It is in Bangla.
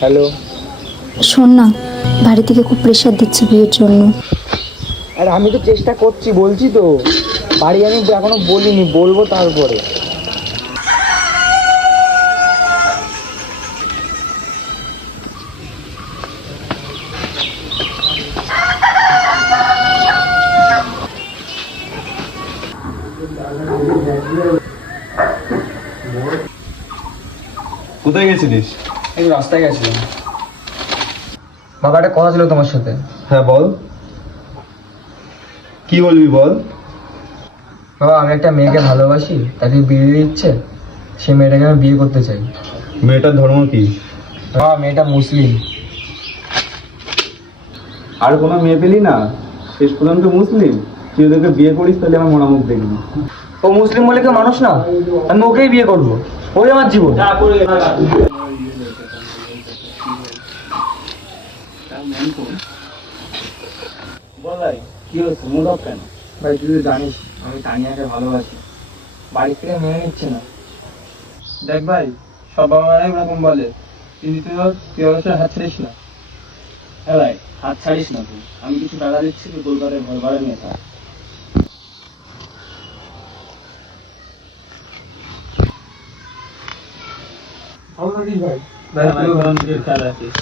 হ্যালো। শোন না, বাড়ি থেকে খুব প্রেশার দিচ্ছে বিয়ের জন্য। আর আমি তো চেষ্টা করছি, বলছি তো। বাড়ি আমি এখনো বলিনি, বলবো তারপরে। কোথায় গেছিলিস? এই রাস্তায় গেছিলাম। বাবা, একটা কথা ছিল তোমার সাথে। হ্যাঁ বল, কি বলবি বল। বাবা, আমি একটা মেয়েকে ভালোবাসি, তাকে বিয়ে দিচ্ছে। সেই মেয়েটাকে আমি বিয়ে করতে চাই। মেয়েটার ধর্ম কি? বাবা, মেয়েটা মুসলিম। আর কোনো মেয়ে পেলি না? শেষ পর্যন্ত মুসলিম। তুই ওদেরকে বিয়ে করিস, তাহলে আমার মনামুখ দেখবি। ও মুসলিম বলে কেউ মানুষ না? আমি ওকেই বিয়ে করবো, ওই আমার জীবন। কি হচ্ছে, মুড অফ কেন? ভাই, তুই তো জানিস আমি তানিয়াকে ভালোবাসি। বাড়ি থেকে মেনে নিচ্ছে না। দেখ ভাই, সব বাবা মারাই এরকম বলে, কিন্তু তুই অবশ্যই হাত ছাড়িস না। হ্যাঁ ভাই, হাত ছাড়িস না তুই। আমি কিছু টাকা দিচ্ছি, তুই কলকাতায় ঘর ভাড়া নিয়ে থাক। ভালো থাকিস ভাই। ভাই, তুইও খেয়াল রাখিস।